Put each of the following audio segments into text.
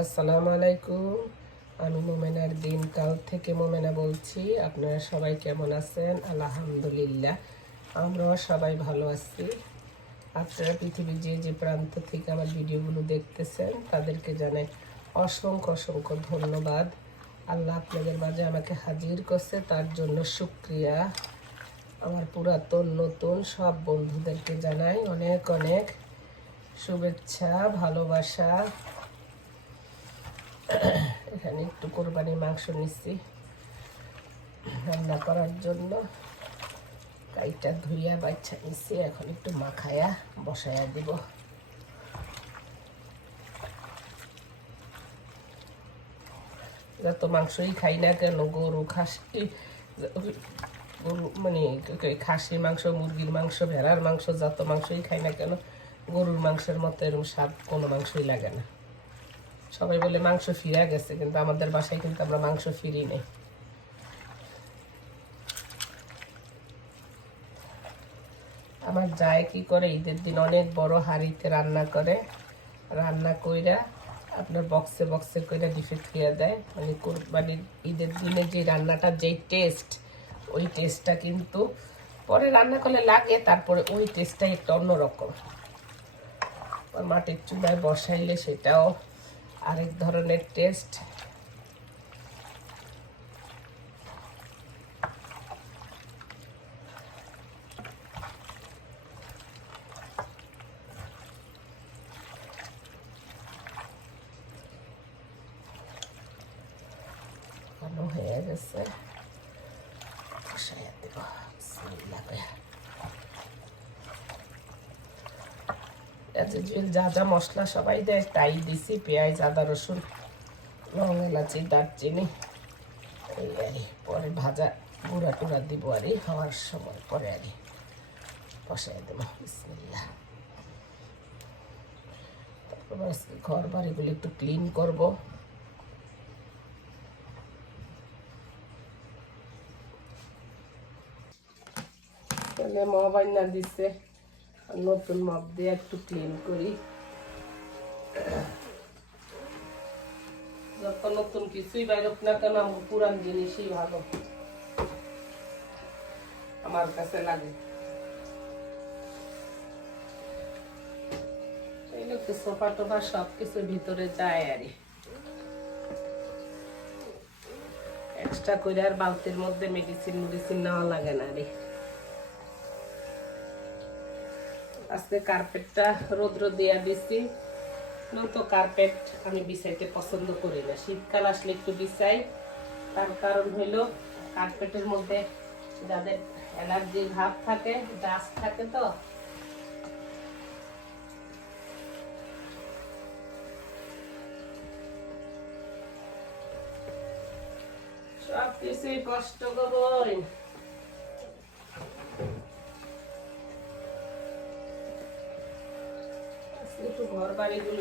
আসসালামু আলাইকুম। আমি মোমেনার দিন কাল থেকে মোমেনা বলছি। আপনারা সবাই কেমন আছেন? আলহামদুলিল্লাহ। আমরাও সবাই ভালো আছি। আপনারা পৃথিবীর যে যে প্রান্ত থেকে আমার ভিডিওগুলো দেখতেছেন, তাদেরকে জানাই অসংখ্য অসংখ্য ধন্যবাদ। আল্লাহ আপনাদের মাঝে আমাকে হাজির করছে, তার জন্য শুক্রিয়া। আমার পুরাতন, নতুন সব বন্ধুদেরকে জানাই অনেক অনেক শুভেচ্ছা, ভালোবাসা। এখানে একটু কোরবানির মাংস নিচ্ছি। রান্না করার জন্য কাইটা ধুইয়া বাচ্চা নিচ্ছি, এখন একটু মাখায়া বসায়া দিব। যত মাংসই খাই না কেন, গরু খাসি গরু মানে খাসির মাংস, মুরগির মাংস, ভেড়ার মাংস, যত মাংসই খাই না কেন, গরুর মাংসের মতো এরকম স্বাদ কোনো মাংসই লাগে না। সবাই বলে মাংস ফিরে গেছে, কিন্তু আমাদের বাসায় কিন্তু আমরা মাংস ফিরি নেই। আমার যায় কি করে? ঈদের দিন অনেক বড় হাঁড়িতে রান্না করে। রান্না কইরা আপনার বক্সে বক্সে কইরা ডিফে খেয়ে দেয়। মানে কোরবানির ঈদের দিনে যে রান্নাটা যেই টেস্ট ওই টেস্টটা কিন্তু পরে রান্না করলে লাগে, তারপরে ওই টেস্টটা একটু অন্যরকম। মাটির চুলায় বসাইলে সেটাও আরেক ধরনের টেস্ট। হয়ে গেছে দিব বিসমিল্লাহ করে। এতে যে যা যা মশলা সবাই দেয়, তাই দিছি, পেঁয়াজ, আদা, রসুন লং এলাচি, দারচিনি। এই আর পরে ভাজা গুঁড়া টুড়া দিব আর এই খাওয়ার সময়, পরে আর বসাই দেবো, বিসমিল্লাহ। তারপর আজকে ঘর বাড়িগুলো একটু ক্লিন করব। তাহলে মোবাইল না দিছে। আর নতুন মপ দিয়ে একটু ক্লিন করি। যত নতুন কিছুই বাইরক না কেন, আমার পুরান জিনিসই ভালো। আমার কাছে লাগে। সোফা টোফা সবকিছু ভিতরে যায় আরে এক্সট্রা করে আর বালতির মধ্যে মেডিসিন মেডিসিন নেওয়া লাগে না রে। আজকে কার্পেটটা রৌদ্র দিয়া দিছি। নয়তো কার্পেট আমি বিছাইতে পছন্দ করি না। শীতকাল আসলে একটু বিছাই। তার কারণ হইল কার্পেটের মধ্যে যাদের অ্যালার্জির ভাব থাকে ডাস্ট থাকে তো। সব কিছুই কষ্ট করবই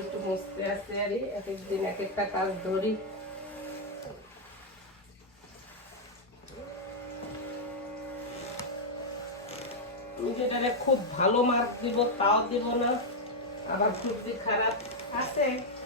একটু মুছতে আর এক একদিন এক একটা কাজ ধরি। খুব ভালো মার্ক দিব, তাও দিব না। আবার খুব খারাপ। আছে।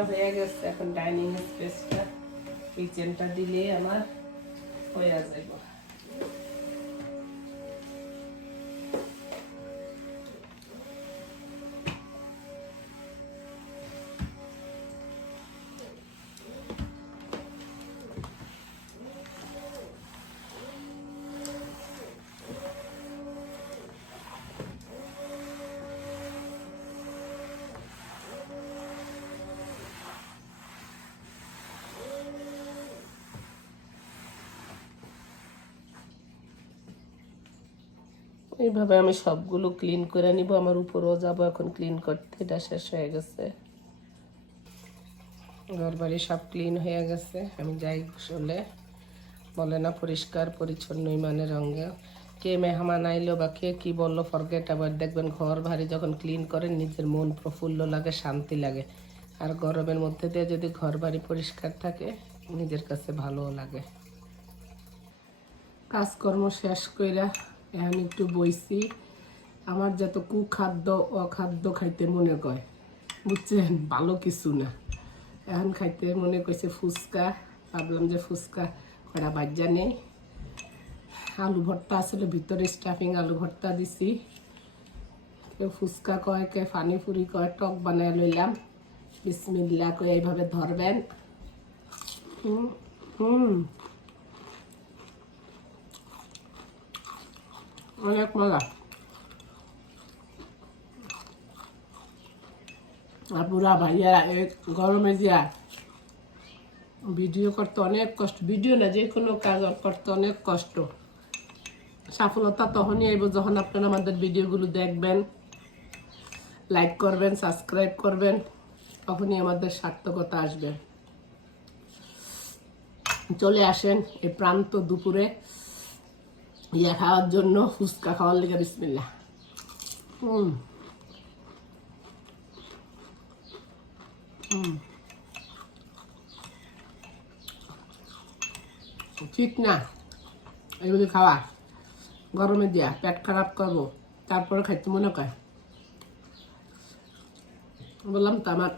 বিল্ডিংটা হয়ে গেছে এখন ডাইনিং স্পেসটা কিচেনটা দিলে আমার হয়ে যাবে। এইভাবে আমি সবগুলো ক্লিন করে নিব। আমার উপরেও যাব। এখন ক্লিন করতে এটা শেষ হয়ে গেছে। ঘর বাড়ি সব ক্লিন হয়ে গেছে। আমি যাই চলে বলে না, পরিষ্কার, পরিচ্ছন্ন, ইমানের রঙে। কে মেহমান আইলো বা কে কী বলল ফরগেট আবার দেখবেন ঘর বাড়ি যখন ক্লিন করেন নিজের মন প্রফুল্ল লাগে, শান্তি লাগে। আর গরমের মধ্যে দিয়ে যদি ঘর বাড়ি পরিষ্কার থাকে, নিজের কাছে ভালোও লাগে। কাজকর্ম শেষ কইরা এখন একটু বইছি। আমার যত কুখাদ্য, অখাদ্য খাইতে মনে কয়, বুঝছেন? ভালো কিছু না। এখন খাইতে মনে কইছে ফুচকা। ভাবলাম যে ফুচকা কড়া বাজ্যা নেই। আলু ভর্তা আসলে ভিতরে স্টাফিং আলু ভর্তা দিছি। কেউ ফুচকা কয় কে ফানি ফুরি কয়, টক বানায় লইলাম। বিসমিল্লা কয়ে এইভাবে ধরবেন। হুম হুম। অনেক মজা। আর বুড়া ভাইয়ারা এই গরমে দিয়া ভিডিও করতে অনেক কষ্ট, ভিডিও না, যে কোনো কাজ করতে অনেক কষ্ট। সফলতা তখনই আইব যখন আপনারা আমাদের ভিডিওগুলো দেখবেন লাইক করবেন সাবস্ক্রাইব করবেন, তখনই আমাদের সার্থকতা আসবে। চলে আসেন এই প্রান্ত দুপুরে। ইয়া খাওয়ার জন্য ফুচকা খাওয়ার লেগে বিসমিল্লা হুম ঠিক না। এগুলি খাওয়া। গরমে দিয়া পেট খারাপ করব। তারপরে খাইতে মনে করে বললাম তো আমার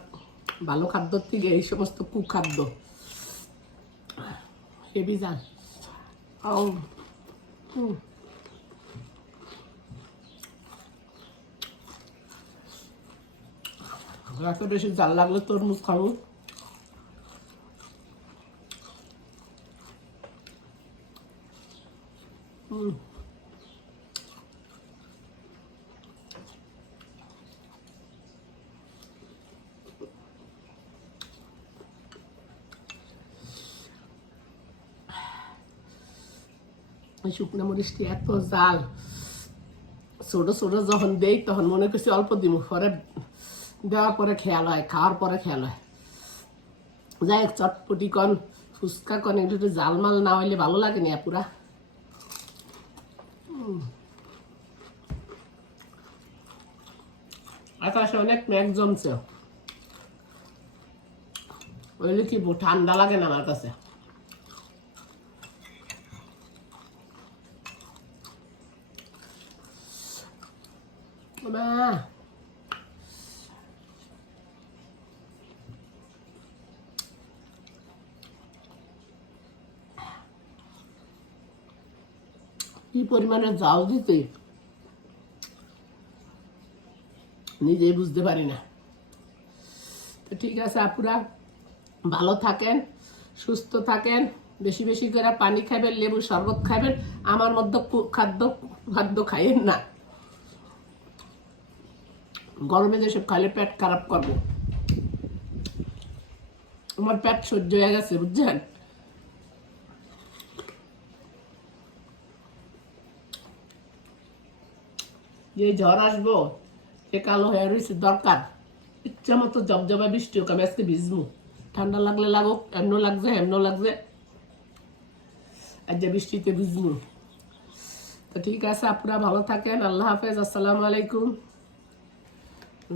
ভালো খাদ্য থেকে এই সমস্ত কুখাদ্য। হেভি যান ও হুম এত বেশি জাল লাগলে তরমুজ শুকনো মরিচটি এত জাল। ছোট ছোট যখন দেই, তখন মনে করছি অল্প দিব পরে দেওয়ার পরে খেয়াল হয়, খাওয়ার পরে খেয়াল হয়। যাই হোক, চটপটি কন, ফুচকা কন, একটু একটু জালমাল না হইলে ভালো লাগে না পুরা। আকাশে অনেক মেঘ জমছে। ওইলে কি ঠান্ডা লাগে না আমার কাছে মা কি পরিমাণে জাল দিতে নিজেই বুঝতে পারি না। তো ঠিক আছে আপুরা, ভালো থাকেন, সুস্থ থাকেন, বেশি বেশি করে পানি খাবেন লেবু শরবত খাবেন আমার মধ্যে খাদ্য খাদ্য খাইয়েন না। গরমে যেসব খাইলে পেট খারাপ করব। আমার পেট সহ্য হয়ে গেছে, বুঝছেন? যে ঝড় আসব, সে কালো হয়ে রয়েছে, দরকার। ইচ্ছা মতো জবজবা বৃষ্টি হোক, আমি আজকে ভিজবো। ঠান্ডা লাগলে লাগুক এমন লাগছে এমন লাগছে। আজ যে বৃষ্টিতে ভিজবো। তো ঠিক আছে, আপনারা ভালো থাকেন, আল্লাহ হাফেজ, আসসালামু আলাইকুম।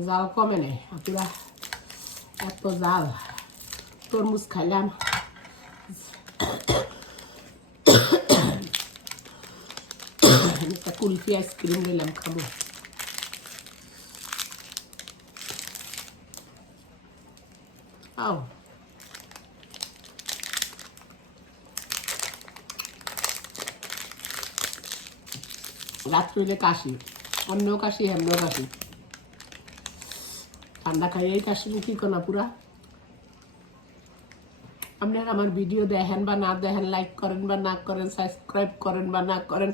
জাল কমে নেই, আপনারা এত জাল, তরমুজ খাইলাম একটা কুলফি আইসক্রিম নিলাম খাব। আও। রাত্রিলে কাশি অন্য কাশি হেমন কাশি। ঠান্ডা খাইয়েই কাশি কি কোনা পুরা। আপনারা আমার ভিডিও দেখেন বা না দেখেন লাইক করেন বা না করেন সাবস্ক্রাইব করেন বা না করেন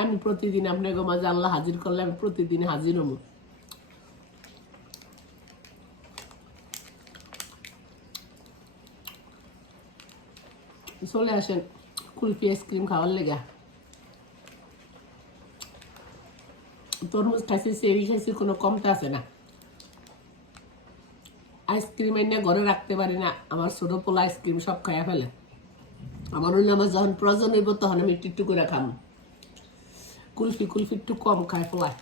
আমি প্রতিদিন আপনাকে মাঝে আল্লাহ হাজির করলে আমি প্রতিদিন হাজির হব। চলে আসেন কুলফি আইসক্রিম খাওয়ার লেগা। তরমুজ খাইছি, চেরি খাইছি, কোনো কমতে আছে না। আইসক্রিম এনে ঘরে রাখতে পারি না, আমার ছোট পোলা আইসক্রিম সব খাইয়া ফেলে। আমার হইলে আমার যখন প্রয়োজন হইব তখন আমি একটু একটু করে খাম। কুলফি কুলফি একটু কম খায় ফেলায়।